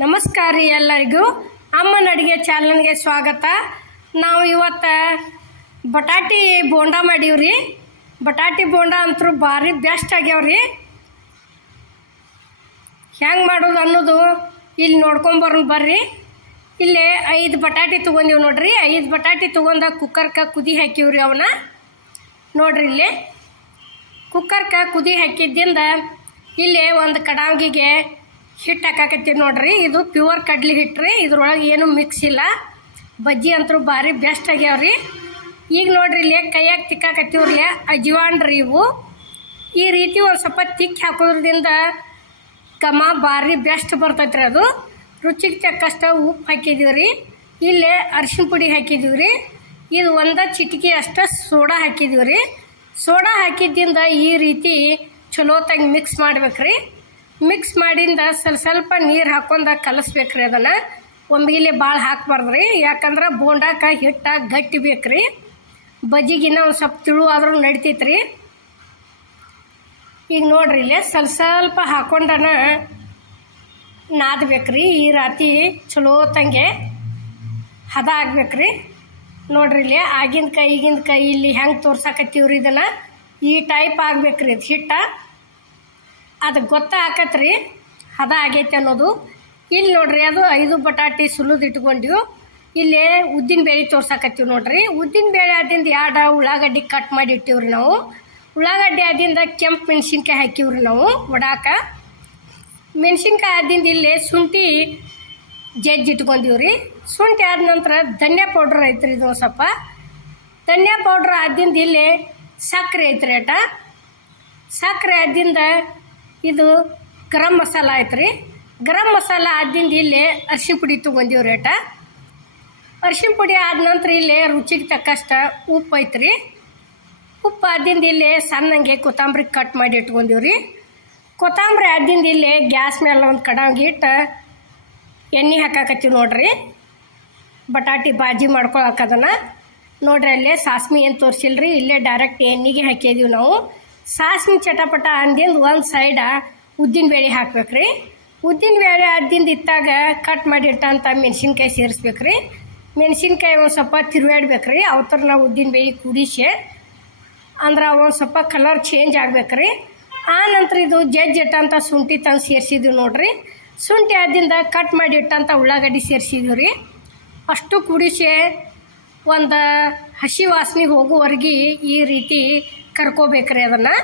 ನಮಸ್ಕಾರ ರೀ ಎಲ್ಲರಿಗೂ. ಅಮ್ಮನ ಅಡುಗೆ ಚಾನಲ್ಗೆ ಸ್ವಾಗತ. ನಾವು ಇವತ್ತು ಬಟಾಟಿ ಬೋಂಡ ಮಾಡೀವ್ರಿ ಬಟಾಟಿ ಬೋಂಡ ಅಂತೂ ಭಾರಿ ಬೆಸ್ಟ್ ಆಗ್ಯಾವ್ರಿ ಹೆಂಗೆ ಮಾಡೋದು ಅನ್ನೋದು ಇಲ್ಲಿ ನೋಡ್ಕೊಂಬರೋಣ ಬರ್ರಿ. ಇಲ್ಲೇ ಐದು ಬಟಾಟಿ ತೊಗೊಂಡಿವಿ ನೋಡ್ರಿ. ಐದು ಬಟಾಟಿ ತೊಗೊಂಡ ಕುಕ್ಕರ್ಗೆ ಕುದಿ ಹಾಕಿವ್ರಿ ಅವನ್ನ ನೋಡ್ರಿ ಇಲ್ಲಿ. ಕುಕ್ಕರ್ಕ ಕುದಿ ಹಾಕಿದ್ದಿಂದ ಇಲ್ಲಿ ಒಂದು ಕಡಾವಿಗೆ ಹಿಟ್ಟು ಹಾಕಾಕತ್ತೀವಿ ನೋಡ್ರಿ. ಇದು ಪ್ಯೂರ್ ಕಡ್ಲಿ ಹಿಟ್ಟು ರೀ. ಇದ್ರೊಳಗೆ ಏನು ಮಿಕ್ಸ್ ಇಲ್ಲ. ಬಜ್ಜಿ ಅಂತೂ ಭಾರಿ ಬೆಸ್ಟ್ ಆಗ್ಯಾವ್ರಿ. ಈಗ ನೋಡ್ರಿ ಇಲ್ಲಿ ಕೈಯಾಗ ಅಜ್ವಾನ್ ರೀ ಇವು. ಈ ರೀತಿ ಒಂದು ಸ್ವಲ್ಪ ತಿಕ್ಕಿ ಹಾಕೋದ್ರಿಂದ ಕಮ ಭಾರಿ ಬೆಸ್ಟ್ ಬರ್ತೈತೆ ರೀ ಅದು. ರುಚಿಗೆ ತಕ್ಕಷ್ಟು ಉಪ್ಪು ಹಾಕಿದೀವಿ ರೀ ಇಲ್ಲೇ ಅರಿಶಿನ ಪುಡಿ ಹಾಕಿದೀವಿ ರೀ ಇದು ಒಂದು ಚಿಟಿಕೆ ಅಷ್ಟು ಸೋಡಾ ಹಾಕಿದೀವಿ ರೀ ಸೋಡಾ ಹಾಕಿದ್ದಿಂದ ಈ ರೀತಿ ಚಲೋತಾಗಿ ಮಿಕ್ಸ್ ಮಾಡ್ಬೇಕ್ರಿ. ಮಿಕ್ಸ್ ಮಾಡಿಂದ ಸ್ವಲ್ಪ ಸ್ವಲ್ಪ ನೀರು ಹಾಕೊಂಡ ಕಲಸ್ಬೇಕ್ರಿ ಅದನ್ನು. ಒಮ್ಮಿಲೆ ಭಾಳ ಹಾಕ್ಬಾರ್ದು ರೀ ಯಾಕಂದ್ರೆ ಬೋಂಡಾಕ ಹಿಟ್ಟ ಗಟ್ಟಿ ಬೇಕ್ರಿ. ಬಜ್ಜಿಗಿನ್ನ ಒಂದು ಸ್ವಲ್ಪ ತಿಳು ಆದ್ರೂ ನಡಿತೈತೆ ರೀ ಈಗ ನೋಡ್ರಿ ಇಲ್ಲೇ ಸ್ವಲ್ಪ ಸ್ವಲ್ಪ ಹಾಕೊಂಡನ ನಾದ್ಬೇಕ್ರಿ. ಈ ರಾತಿ ಚಲೋ ತಂಗೆ ಹದ ಆಗ್ಬೇಕ್ರಿ. ನೋಡ್ರಿ ಇಲ್ಲಿ ಆಗಿಂದ ಕೈ ಈಗಿಂದ ಕೈ ಇಲ್ಲಿ ಹೆಂಗೆ ತೋರ್ಸಾಕತ್ತೀವ್ರಿ ಇದನ್ನು. ಈ ಟೈಪ್ ಆಗ್ಬೇಕ್ರಿ ಅದು ಹಿಟ್ಟ. ಅದು ಗೊತ್ತಾಕತ್ರಿ? ಹದ ಆಗೈತೆ ಅನ್ನೋದು. ಇಲ್ಲಿ ನೋಡ್ರಿ ಅದು ಐದು ಬಟಾಟಿ ಸುಲಿದು ಇಟ್ಕೊಂಡಿವು ಇಲ್ಲಿ ಉದ್ದಿನ ಬೇಳೆ ತೋರ್ಸಾಕತ್ತೀವಿ ನೋಡ್ರಿ. ಉದ್ದಿನ ಬೇಳೆ ಆದಿಂದ ಎರಡು ಉಳ್ಳಾಗಡ್ಡಿ ಕಟ್ ಮಾಡಿ ಇಟ್ಟಿವ್ರಿ ನಾವು. ಉಳ್ಳಾಗಡ್ಡಿ ಆದಿಂದ ಕೆಂಪು ಮೆಣಸಿನ್ಕಾಯಿ ಹಾಕಿವ್ರಿ ನಾವು ಒಡಾಕ ಮೆಣಸಿನ್ಕಾಯಿ ಆದಿಂದ ಇಲ್ಲಿ ಶುಂಠಿ ಜಜ್ಜಿ ಇಟ್ಕೊಂಡಿವ್ರಿ ಶುಂಠಿ ಆದ ನಂತರ ಧನ್ಯಾ ಪೌಡ್ರ್ ಐತ್ರಿ ಇದು ಸ್ವಲ್ಪ. ಧನ್ಯ ಪೌಡ್ರ್ ಆದಿಂದ ಇಲ್ಲಿ ಸಕ್ಕರೆ ಐತ್ರಿ ಅಟ. ಸಕ್ಕರೆ ಆದಿಂದ ಇದು ಗರಂ ಮಸಾಲ ಐತ್ರಿ ಗರಂ ಮಸಾಲ ಆದಿಂದ ಇಲ್ಲಿ ಅರ್ಶಿಣ ಪುಡಿ ತೊಗೊಂಡಿವ್ರಿ ರೇಟ ಅರ್ಶಿಣ ಪುಡಿ ಆದ ನಂತರ ಇಲ್ಲಿ ರುಚಿಗೆ ತಕ್ಕಷ್ಟು ಉಪ್ಪು ಐತ್ರಿ. ಉಪ್ಪು ಆದ್ದಿಂದ ಇಲ್ಲಿ ಸಣ್ಣಂಗೆ ಕೊತ್ತಂಬರಿ ಕಟ್ ಮಾಡಿ ಇಟ್ಕೊಂಡಿವ್ರಿ ಕೊತ್ತಂಬರಿ ಆದ್ದಿಂದ ಇಲ್ಲಿ ಗ್ಯಾಸ್ ಮೇಲೆ ಒಂದು ಕಡಂಗೆ ಇಟ್ಟು ಎಣ್ಣೆ ಹಾಕಾಕತ್ತೀವಿ ನೋಡ್ರಿ. ಬಟಾಟಿ ಬಾಜಿ ಮಾಡ್ಕೊಳಕ್ಕದನ್ನು ನೋಡ್ರಿ ಅಲ್ಲೇ ಸಾಸ್ಮಿ ಏನು ತೋರಿಸಿಲ್ರಿ, ಇಲ್ಲೇ ಡೈರೆಕ್ಟ್ ಎಣ್ಣೆಗೆ ಹಾಕಿದೀವಿ ನಾವು. ಸಾಸ್ಮಿ ಚಟಪಟ ಅಂದಿಂದ ಒಂದು ಸೈಡ ಉದ್ದಿನ ಬೇಳೆ ಹಾಕ್ಬೇಕ್ರಿ. ಉದ್ದಿನ ಬೇಳೆ ಅದ್ದಿಂದ ಇತ್ತಾಗ ಕಟ್ ಮಾಡಿಟ್ಟಂಥ ಮೆಣಸಿನ್ಕಾಯಿ ಸೇರಿಸ್ಬೇಕು ರೀ ಮೆಣಸಿನ್ಕಾಯಿ ಒಂದು ಸ್ವಲ್ಪ ತಿರುವಾಡ್ಬೇಕ್ರಿ ಅವತ್ತರ ನಾವು ಉದ್ದಿನ ಬೇಳೆ ಕುಡಿಸಿ ಅಂದ್ರೆ ಒಂದು ಸ್ವಲ್ಪ ಕಲರ್ ಚೇಂಜ್ ಆಗ್ಬೇಕ್ರಿ. ಆ ನಂತರ ಇದು ಜಜ್ಜಿಟ್ಟಂಥ ಶುಂಠಿ ತಂದು ಸೇರಿಸಿದ್ವಿ ನೋಡ್ರಿ. ಶುಂಠಿ ಆದ್ದರಿಂದ ಕಟ್ ಮಾಡಿ ಇಟ್ಟಂಥ ಉಳ್ಳಾಗಡ್ಡಿ ಸೇರಿಸಿದ್ವಿ ರೀ. ಅಷ್ಟು ಕುಡಿಸಿ ಒಂದು ಹಸಿ ವಾಸನೆ ಹೋಗುವವರೆಗೆ ಈ ರೀತಿ ಕರ್ಕೋಬೇಕ್ರಿ ಅದನ್ನು.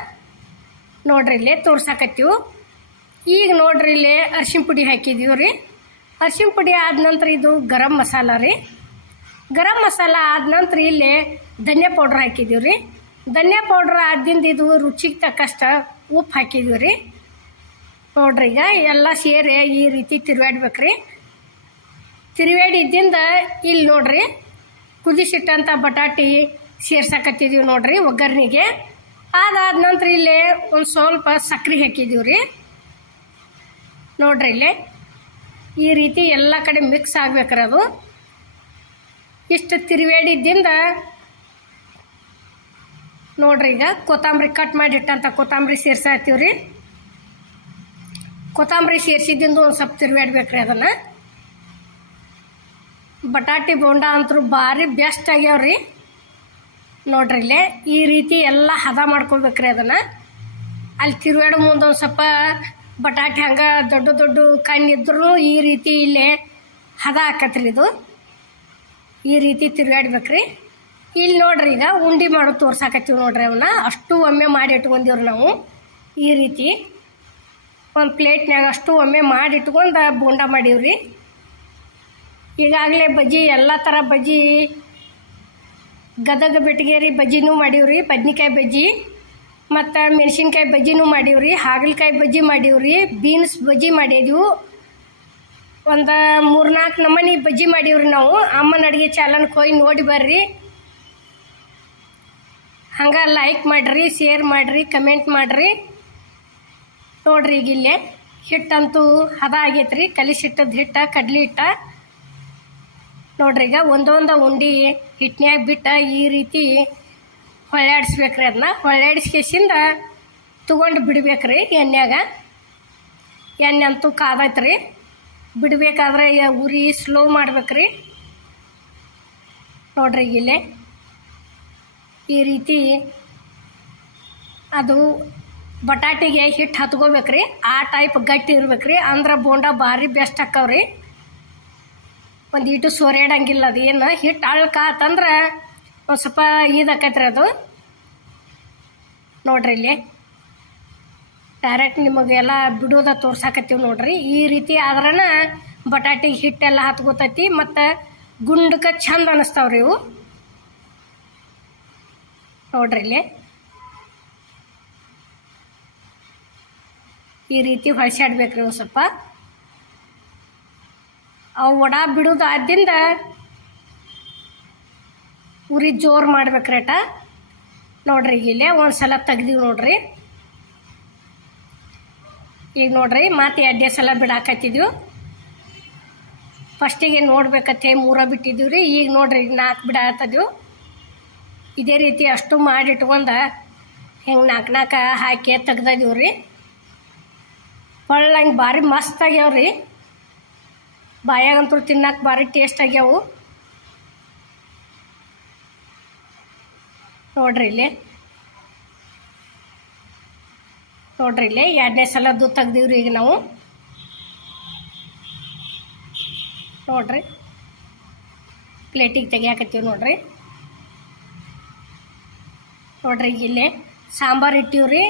ನೋಡ್ರಿ ಇಲ್ಲಿ ತೋರ್ಸಾಕತ್ತೀವಿ. ಈಗ ನೋಡ್ರಿ ಇಲ್ಲಿ ಅರ್ಶಿನ ಪುಡಿ ಹಾಕಿದೀವಿ ರೀ. ಅರ್ಶಿಣ ಪುಡಿ ಆದ ನಂತರ ಇದು ಗರಂ ಮಸಾಲ ರೀ. ಗರಂ ಮಸಾಲ ಆದ ನಂತರ ಇಲ್ಲಿ ಧನ್ಯ ಪೌಡ್ರ್ ಹಾಕಿದೀವಿ ರೀ. ಧನ್ಯ ಪೌಡ್ರ್ ಆದಿಂದ ಇದು ರುಚಿಗೆ ತಕ್ಕಷ್ಟು ಉಪ್ಪು ಹಾಕಿದೀವಿ ರೀ. ನೋಡ್ರಿ ಈಗ ಎಲ್ಲ ಸೇರಿ ಈ ರೀತಿ ತಿರುವಾಡ್ಬೇಕ್ರಿ ತಿರುವಾಡಿದ್ದಿಂದ ಇಲ್ಲಿ ನೋಡ್ರಿ ಕುದಿಸಿಟ್ಟಂಥ ಬಟಾಟಿ ಸೇರ್ಸಕತ್ತಿದೀವಿ ನೋಡ್ರಿ ಒಗ್ಗರ್ಣಿಗೆ. ಅದಾದ ನಂತರ ಇಲ್ಲಿ ಒಂದು ಸ್ವಲ್ಪ ಸಕ್ಕರೆ ಹಾಕಿದ್ದೀವಿ ರೀ. ನೋಡ್ರಿ ಇಲ್ಲಿ. ಈ ರೀತಿ ಎಲ್ಲ ಕಡೆ ಮಿಕ್ಸ್ ಆಗ್ಬೇಕ್ರಿ ಅದು. ಇಷ್ಟು ತಿರುವೇಡಿದ್ದಿಂದ ನೋಡ್ರಿ ಈಗ ಕೊತ್ತಂಬರಿ ಕಟ್ ಮಾಡಿಟ್ಟಂಥ ಕೊತ್ತಂಬರಿ ಸೇರ್ಸಾತೀವಿ ರೀ. ಕೊತ್ತಂಬರಿ ಸೇರಿಸಿದ್ದಿಂದ ಒಂದು ಸ್ವಲ್ಪ ತಿರುವಾಡ್ಬೇಕ್ರಿ ಅದನ್ನು. ಬಟಾಟಿ ಬೋಂಡ ಅಂತೂ ಭಾರಿ ಬೆಸ್ಟ್ ಆಗ್ಯಾವ್ರಿ. ನೋಡ್ರಿ ಇಲ್ಲೇ ಈ ರೀತಿ ಎಲ್ಲ ಹದ ಮಾಡ್ಕೊಬೇಕ್ರಿ ಅದನ್ನು. ಅಲ್ಲಿ ತಿರುಗಾಡೋ ಮುಂದೆ ಒಂದು ಸ್ವಲ್ಪ ಬಟಾಟೆ ಹಂಗೆ ದೊಡ್ಡ ದೊಡ್ಡ ಕಣ್ಣಿದ್ರು ಈ ರೀತಿ ಇಲ್ಲೇ ಹದ ಹಾಕತ್ರಿ ಇದು. ಈ ರೀತಿ ತಿರುಗಾಡ್ಬೇಕ್ರಿ ಇಲ್ಲಿ ನೋಡ್ರಿ ಈಗ ಉಂಡೆ ಮಾಡೋದು ತೋರ್ಸಾಕತ್ತೀವಿ ನೋಡ್ರಿ ಅವನ್ನ ಅಷ್ಟು ಒಮ್ಮೆ ಮಾಡಿ ಇಟ್ಕೊಂಡಿವ್ರಿ ನಾವು. ಈ ರೀತಿ ಒಂದು ಪ್ಲೇಟ್ನಾಗ ಅಷ್ಟು ಒಮ್ಮೆ ಮಾಡಿ ಇಟ್ಕೊಂಡು ಬೋಂಡ ಮಾಡೀವ್ರಿ. ಈಗಾಗಲೇ ಬಜ್ಜಿ ಎಲ್ಲ ಥರ ಬಜ್ಜಿ ಗದಗ ಬೆಟಗೇರಿ ಬಜ್ಜಿನೂ ಮಾಡೀವ್ರಿ, ಬದ್ನಿಕಾಯಿ ಬಜ್ಜಿ, ಮತ್ತು ಮೆಣಸಿನ್ಕಾಯಿ ಬಜ್ಜಿನೂ ಮಾಡೀವ್ರಿ, ಹಾಗಲಕಾಯಿ ಬಜ್ಜಿ ಮಾಡೀವ್ರಿ, ಬೀನ್ಸ್ ಬಜ್ಜಿ ಮಾಡಿದ್ವು. ಒಂದು ಮೂರ್ನಾಲ್ಕು ನಮೂನಿ ಬಜ್ಜಿ ಮಾಡೀವ್ರಿ ನಾವು. ಅಮ್ಮನ ಅಡುಗೆ ಚಾಲನ್ ಕೊಯ್ ನೋಡಿ ಬರ್ರಿ. ಹಂಗೆ ಲೈಕ್ ಮಾಡಿರಿ ಶೇರ್ ಮಾಡಿರಿ ಕಮೆಂಟ್ ಮಾಡಿರಿ. ನೋಡ್ರಿ ಈಗ ಇಲ್ಲೇ. ಹಿಟ್ಟಂತೂ ಹದ ಆಗೈತ್ರಿ ಕಲಿಸಿಟ್ಟದ ಹಿಟ್ಟ, ಕಡ್ಲಿ ಹಿಟ್ಟ. ನೋಡ್ರಿ, ಈಗ ಒಂದೊಂದು ಉಂಡಿ ಹಿಟ್ನ್ಯಾಗ ಬಿಟ್ಟ ಈ ರೀತಿ ಹೊಳ್ಳಾಡಿಸ್ಬೇಕ್ರಿ ಅದನ್ನ ಹೊಳ್ಳಾಡಿಸ್ಕೇಸಿಂದ ತೊಗೊಂಡು ಬಿಡ್ಬೇಕ್ರಿ ಎಣ್ಣೆಯಾಗ. ಎಣ್ಣೆ ಅಂತೂ ಕಾದೈತ್ರಿ. ಬಿಡಬೇಕಾದ್ರೆ ಉರಿ ಸ್ಲೋ ಮಾಡ್ಬೇಕ್ರಿ. ನೋಡ್ರಿ ಇಲ್ಲಿ. ಈ ರೀತಿ ಅದು ಬಟಾಟಿಗೆ ಹಿಟ್ಟು ಹತ್ಕೋಬೇಕ್ರಿ. ಆ ಟೈಪ್ ಗಟ್ಟಿ ಇರ್ಬೇಕ್ರಿ. ಅಂದ್ರೆ ಬೋಂಡ ಭಾರಿ ಬೆಸ್ಟ್ ಆಕ್ಕವ್ರಿ ಒಂದು ಇಟ್ಟು ಸೋರ್ಯಾಡಂಗಿಲ್ಲ ಅದು ಏನು ಹಿಟ್ಟು ಅಳ್ಕಾತಂದ್ರೆ ಒಂದು ಸ್ವಲ್ಪ ಇದಾಕೈತ್ರಿ ಅದು. ನೋಡ್ರಿ ಇಲ್ಲಿ. ಡೈರೆಕ್ಟ್ ನಿಮಗೆಲ್ಲ ಬಿಡೋದ ತೋರ್ಸಾಕತ್ತೀವಿ ನೋಡ್ರಿ. ಈ ರೀತಿ ಆದ್ರನ ಬಟಾಟಿ ಹಿಟ್ಟೆಲ್ಲ ಹತ್ಕೋತೈತಿ, ಮತ್ತು ಗುಂಡಕ್ಕೆ ಚಂದ ಅನ್ನಿಸ್ತಾವ್ರಿ ಇವು. ನೋಡ್ರಿ ಇಲ್ಲಿ. ಈ ರೀತಿ ಹೊಳ್ಸಾಡ್ಬೇಕ್ರಿ ಒಂದು ಸ್ವಲ್ಪ. ಅವು ಒಡ ಬಿಡೋದು ಆದ್ದಿಂದ ಉರಿ ಜೋರು ಮಾಡ್ಬೇಕು ರೇಟ ನೋಡ್ರಿ ಇಲ್ಲೇ ಒಂದು ಸಲ ತೆಗ್ದೀವಿ ನೋಡ್ರಿ. ಈಗ ನೋಡ್ರಿ ಮತ್ತೆ ಎರಡೇ ಸಲ ಬಿಡಾಕತ್ತಿದ್ವಿ. ಫಸ್ಟಿಗೆ ನೋಡ್ಬೇಕತ್ತೆ ಮೂರ ಬಿಟ್ಟಿದ್ದೀವಿ ರೀ ಈಗ ನೋಡ್ರಿ ಈಗ ನಾಲ್ಕು ಬಿಡಾತದ್ವು ಇದೇ ರೀತಿ ಅಷ್ಟು ಮಾಡಿಟ್ಕೊಂಡ ಹಿಂಗೆ ನಾಲ್ಕು ನಾಲ್ಕು ಹಾಕಿ ತೆಗ್ದಿದ್ದೀವಿ ರೀ ಹೊಳ್ಳಂಗೆ ಭಾರಿ ಮಸ್ತ್ ಆಗ್ಯಾವ ರೀ ಬಾಯಾಗಂತೂ ತಿನ್ನಕ್ಕೆ ಭಾರಿ ಟೇಸ್ಟ್ ಆಗ್ಯಾವು. ನೋಡ್ರಿ ಇಲ್ಲಿ. ನೋಡ್ರಿ ಇಲ್ಲಿ ಎರಡನೇ ಸಲದ್ದು ತೆಗ್ದೀವ್ರಿ ಈಗ ನಾವು. ನೋಡ್ರಿ. ಪ್ಲೇಟಿಗೆ ತೆಗಿಯಾಕತ್ತೀವಿ ನೋಡ್ರಿ. ನೋಡ್ರಿ ಈಗ ಇಲ್ಲಿ ಸಾಂಬಾರು ಇಟ್ಟೀವ್ರಿ,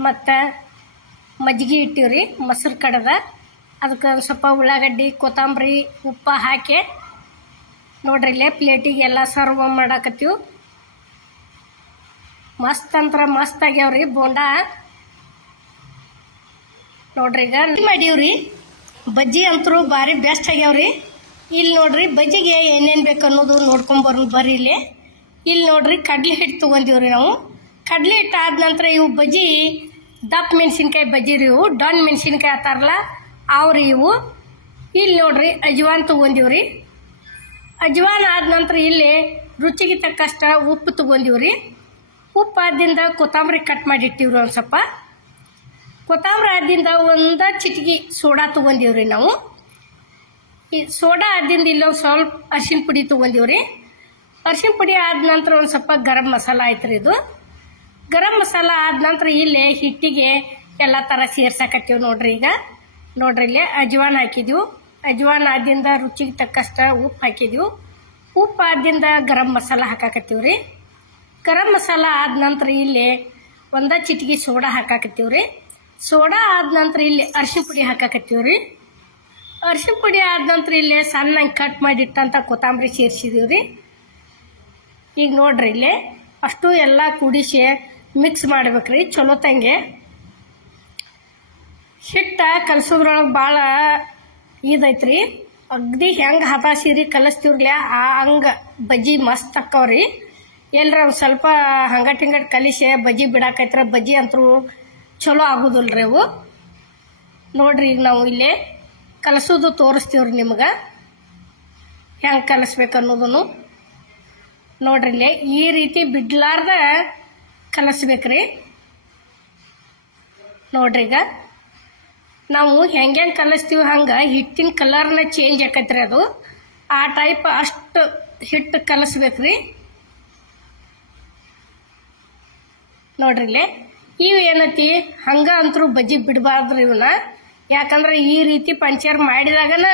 ಮತ್ತು ಮಜ್ಜಿಗೆ ಇಟ್ಟೀವ್ರಿ, ಮೊಸರು ಕಡದ. ಅದಕ್ಕೆ ಸ್ವಲ್ಪ ಉಳ್ಳಾಗಡ್ಡಿ, ಕೊತ್ತಂಬರಿ, ಉಪ್ಪು ಹಾಕಿ ನೋಡ್ರಿ ಇಲ್ಲೇ ಪ್ಲೇಟಿಗೆ ಎಲ್ಲ ಸರ್ವ್ ಮಾಡಾಕತ್ತೀವಿ. ಮಸ್ತ್ ಅಂತ್ರ ಮಸ್ತ್ ಆಗ್ಯಾವ್ರಿ ಬೋಂಡ. ನೋಡ್ರಿ ಈಗ ಮಾಡೀವ್ರಿ. ಬಜ್ಜಿ ಅಂತರೂ ಭಾರಿ ಬೆಸ್ಟ್ ಆಗ್ಯಾವ್ರಿ. ಇಲ್ಲಿ ನೋಡ್ರಿ ಬಜ್ಜಿಗೆ ಏನೇನು ಬೇಕು ಅನ್ನೋದು ನೋಡ್ಕೊಂಬರೋದು ಬರ್ರಿ ಇಲ್ಲಿ. ಇಲ್ಲಿ ನೋಡ್ರಿ ಕಡ್ಲೆ ಹಿಟ್ಟು ತೊಗೊಂತೀವ್ರಿ ನಾವು. ಕಡ್ಲೆ ಹಿಟ್ಟು ಆದ ನಂತರ ಇವು ಬಜ್ಜಿ ದಪ್ಪ ಮೆಣಸಿನ್ಕಾಯಿ ಬಜ್ಜಿ ರೀ ಇವು. ಡೊಣ್ ಮೆಣಸಿನ್ಕಾಯಿ ಆತಾರಲ್ಲ ಅವ್ರಿ ಇವು. ಇಲ್ಲಿ ನೋಡ್ರಿ, ಅಜ್ವಾನ್ ತೊಗೊಂದೀವ್ರಿ ಅಜ್ವಾನ್ ಆದ ನಂತರ ಇಲ್ಲಿ ರುಚಿಗೆ ತಕ್ಕಷ್ಟ ಉಪ್ಪು ತೊಗೊಂದೀವ್ರಿ ಉಪ್ಪು ಆದಿಂದ ಕೊತ್ತಂಬರಿ ಕಟ್ ಮಾಡಿಟ್ಟಿವ್ರಿ ಒಂದು ಸ್ವಲ್ಪ. ಕೊತ್ತಂಬರಿ ಆದಿಂದ ಒಂದು ಚಿಟಿಕಿ ಸೋಡಾ ತೊಗೊಂದೀವ್ರಿ ನಾವು. ಈ ಸೋಡಾ ಆದಿಂದ ಇಲ್ಲೊಂದು ಸ್ವಲ್ಪ ಅರ್ಶಿನ ಪುಡಿ ತೊಗೊಂದೀವ್ರಿ ಅರ್ಶಿನ ಪುಡಿ ಆದ ನಂತರ ಒಂದು ಸ್ವಲ್ಪ ಗರಂ ಮಸಾಲ ಆಯ್ತು ರೀ ಇದು. ಗರಂ ಮಸಾಲ ಆದ ನಂತರ ಇಲ್ಲೇ ಹಿಟ್ಟಿಗೆ ಎಲ್ಲ ಥರ ಸೇರ್ಸಾಕತ್ತೀವಿ ನೋಡ್ರಿ ಈಗ. ನೋಡ್ರಿ ಇಲ್ಲಿ ಅಜ್ವಾನ್ ಹಾಕಿದ್ವು. ಅಜ್ವಾನ್ ಆದಿಂದ ರುಚಿಗೆ ತಕ್ಕಷ್ಟು ಉಪ್ಪು ಹಾಕಿದ್ವು. ಉಪ್ಪು ಆದಿಂದ ಗರಂ ಮಸಾಲ ಹಾಕಾಕತ್ತೀವಿ ರೀ ಗರಂ ಮಸಾಲ ಆದ ನಂತರ ಇಲ್ಲಿ ಒಂದು ಚಿಟಿಗೆ ಸೋಡಾ ಹಾಕಾಕತ್ತೀವಿ ರೀ ಸೋಡಾ ಆದ ನಂತರ ಇಲ್ಲಿ ಅರಿಶಿನ ಪುಡಿ ಹಾಕಾಕತ್ತೀವಿ ರೀ ಅರಿಶಿನ ಪುಡಿ ಆದ ನಂತರ ಇಲ್ಲಿ ಸಣ್ಣಂಗೆ ಕಟ್ ಮಾಡಿಟ್ಟಂಥ ಕೊತ್ತಂಬರಿ ಸೇರಿಸಿದೀವಿ ರೀ ಈಗ ನೋಡ್ರಿ ಇಲ್ಲಿ ಅಷ್ಟು ಎಲ್ಲ ಕುಡಿಸಿ ಮಿಕ್ಸ್ ಮಾಡ್ಬೇಕ್ರಿ, ಚಲೋ ತಂಗೆ. ಹಿಟ್ಟ ಕಲಸೋದ್ರೊಳಗೆ ಭಾಳ ಇದೈತ್ರಿ ಅಗ್ದಿ ಹೆಂಗೆ ಹತಾಸಿರಿ ಕಲಿಸ್ತಿವ್ರಲ್ಲ ಆ ಹಂಗೆ ಬಜ್ಜಿ ಮಸ್ತ್ ಅಕ್ಕವ್ರಿ. ಎಲ್ಲರ ಒಂದು ಸ್ವಲ್ಪ ಹಂಗಟ್ ಹಿಂಗಟ್ ಕಲಿಸಿ, ಬಜ್ಜಿ ಬಿಡಾಕೈತ್ರ ಬಜ್ಜಿ ಅಂತೂ ಚಲೋ ಆಗೋದಿಲ್ಲ ರೀ ಅವು. ನೋಡ್ರಿ ಈಗ ನಾವು ಇಲ್ಲಿ ಕಲಸೋದು ತೋರಿಸ್ತೀವ್ರಿ ನಿಮ್ಗೆ. ಹೆಂಗೆ ಕಲಿಸ್ಬೇಕು ಅನ್ನೋದನ್ನು. ನೋಡ್ರಿ ಇಲ್ಲಿ ಈ ರೀತಿ ಬಿಡ್ಲಾರ್ದ ಕಲಿಸ್ಬೇಕ್ರಿ. ನೋಡ್ರಿ ಈಗ. ನಾವು ಹೆಂಗೆ ಹೆಂಗೆ ಕಲಿಸ್ತೀವಿ ಹಂಗೆ ಹಿಟ್ಟಿನ ಕಲರ್ನ ಚೇಂಜ್ ಆಕೈತ್ರಿ ಅದು. ಆ ಟೈಪ್ ಅಷ್ಟು ಹಿಟ್ಟು ಕಲಿಸ್ಬೇಕ್ರಿ ನೋಡ್ರಿ ಇಲ್ಲಿ. ಇವು ಏನೈತಿ? ಹಂಗೆ ಅಂತರೂ ಬಜ್ಜಿ ಬಿಡಬಾರ್ದ್ರಿ ಇವನ್ನ ಯಾಕಂದ್ರೆ ಈ ರೀತಿ ಪಂಚರ್ ಮಾಡಿದಾಗನ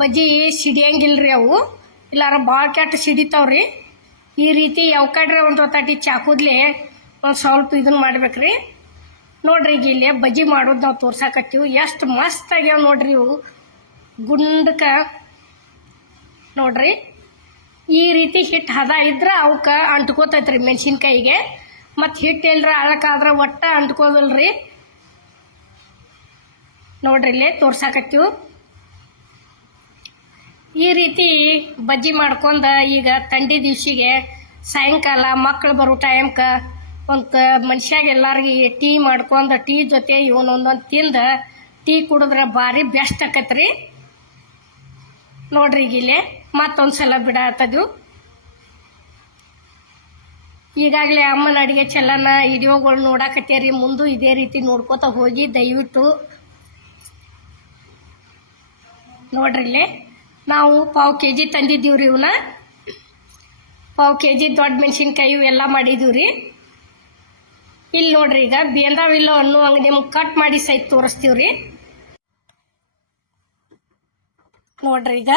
ಬಜ್ಜಿ ಸಿಡಿಯಂಗಿಲ್ರಿ ಅವು. ಇಲ್ಲಾರ ಭಾಳ ಕೆಟ್ಟ ಸಿಡಿತಾವ್ರಿ ಈ ರೀತಿ ಯಾವ ಕಡ್ರೆ ಒಂದು ತಟಿ ಚಾಕುದ್ಲಿ ಒಂದು ಸ್ವಲ್ಪ ಇದನ್ನ ಮಾಡ್ಬೇಕ್ರಿ. ನೋಡ್ರಿ ಈಗ ಇಲ್ಲಿ ಬಜ್ಜಿ ಮಾಡೋದು ನಾವು ತೋರ್ಸಾಕತ್ತೀವಿ. ಎಷ್ಟು ಮಸ್ತ್ ಆಗ್ಯಾವ ನೋಡ್ರಿ ಇವು. ಗುಂಡಕ್ಕೆ ನೋಡ್ರಿ. ಈ ರೀತಿ ಹಿಟ್ಟು ಹದ ಇದ್ರೆ ಅವಕ್ಕೆ ಅಂಟ್ಕೋತೈತ್ರಿ ಮೆಣಸಿನ್ಕಾಯಿಗೆ. ಮತ್ತು ಹಿಟ್ಟು ಎಲ್ರ ಅಳಕಾದ್ರೆ ಒಟ್ಟ ಅಂಟ್ಕೋದಲ್ರಿ. ನೋಡ್ರಿ ಇಲ್ಲಿ ತೋರ್ಸಾಕತ್ತೀವಿ. ಈ ರೀತಿ ಬಜ್ಜಿ ಮಾಡ್ಕೊಂಡು ಈಗ ತಂಡಿ ದಿವ್ಸಿಗೆ ಸಾಯಂಕಾಲ ಮಕ್ಳು ಬರೋ ಟೈಮ್ಗೆ ಒಂದು ಮನುಷ್ಯಾಗ ಎಲ್ಲರಿಗೆ ಟೀ ಮಾಡ್ಕೊಂಡು ಟೀ ಜೊತೆ ಇವನೊಂದೊಂದು ತಿಂದು ಟೀ ಕುಡಿದ್ರೆ ಭಾರಿ ಬೆಸ್ಟ್ ಆಕತ್ರಿ. ನೋಡ್ರಿ ಈಗ ಇಲ್ಲಿ ಮತ್ತೊಂದು ಸಲ ಬಿಡತ್ತದು ಈಗಾಗಲೇ ಅಮ್ಮನ ಅಡುಗೆ ಚೆಲ್ಲನ ವಿಡಿಯೋಗಳು ರೀ ಮುಂದೂ ಇದೇ ರೀತಿ ನೋಡ್ಕೋತ ಹೋಗಿ ದಯವಿಟ್ಟು. ನೋಡ್ರಿ ಇಲ್ಲಿ ನಾವು ಪಾವು ಕೆ ಜಿ ತಂದಿದ್ದೀವಿ ರೀ ಇವನ್ನ ಪಾವು ಕೆ ಜಿ ದೊಡ್ಡ ಮೆಣಸಿನ್ಕಾಯಿ ಇವೆಲ್ಲ ರೀ ಇಲ್ಲಿ ನೋಡ್ರಿ ಈಗ ಬೇಂದ್ರವಿಲ್ಲೋ ಅನ್ನೋ ಹಂಗೆ ನಿಮ್ಗೆ ಕಟ್ ಮಾಡಿ ಸೈತ್ ತೋರಿಸ್ತೀವಿ ರೀ ನೋಡ್ರಿ ಈಗ.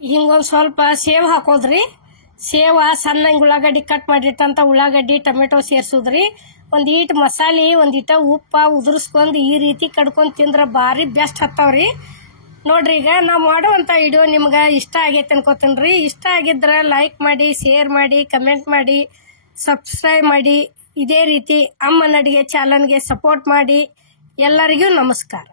ಹಿಂಗೊಂದು ಸ್ವಲ್ಪ ಸೇವ್ ಹಾಕೋದ್ರಿ. ಸೇವ ಸಣ್ಣ ಉಳ್ಳಾಗಡ್ಡಿ ಕಟ್ ಮಾಡಿಟ್ಟಂತ ಉಳ್ಳಾಗಡ್ಡಿ, ಟೊಮೆಟೊ ಸೇರ್ಸೋದ್ರಿ. ಒಂದು ಈಟ್ ಮಸಾಲೆ, ಒಂದು ಇಟ ಉಪ್ಪ ಉದುರಿಸ್ಕೊಂಡು ಈ ರೀತಿ ಕಡ್ಕೊಂಡು ತಿಂದ್ರೆ ಭಾರಿ ಬೆಸ್ಟ್ ಹತ್ತಾವ್ರಿ. ನೋಡ್ರಿ ಈಗ ನಾವು ಮಾಡುವಂಥ ವಿಡಿಯೋ ನಿಮ್ಗೆ ಇಷ್ಟ ಆಗೈತೆ ಅನ್ಕೋತೀನಿ ರೀ ಇಷ್ಟ ಆಗಿದ್ರೆ ಲೈಕ್ ಮಾಡಿ ಶೇರ್ ಮಾಡಿ ಕಮೆಂಟ್ ಮಾಡಿ. ಸಬ್ಸ್ಕ್ರೈಬ್ ಮಾಡಿ ಇದೇ ರೀತಿ ಅಮ್ಮನ ಅಡಿಗೆ ಚಾನಲ್ಗೆ ಸಪೋರ್ಟ್ ಮಾಡಿ ಎಲ್ಲರಿಗೂ ನಮಸ್ಕಾರ.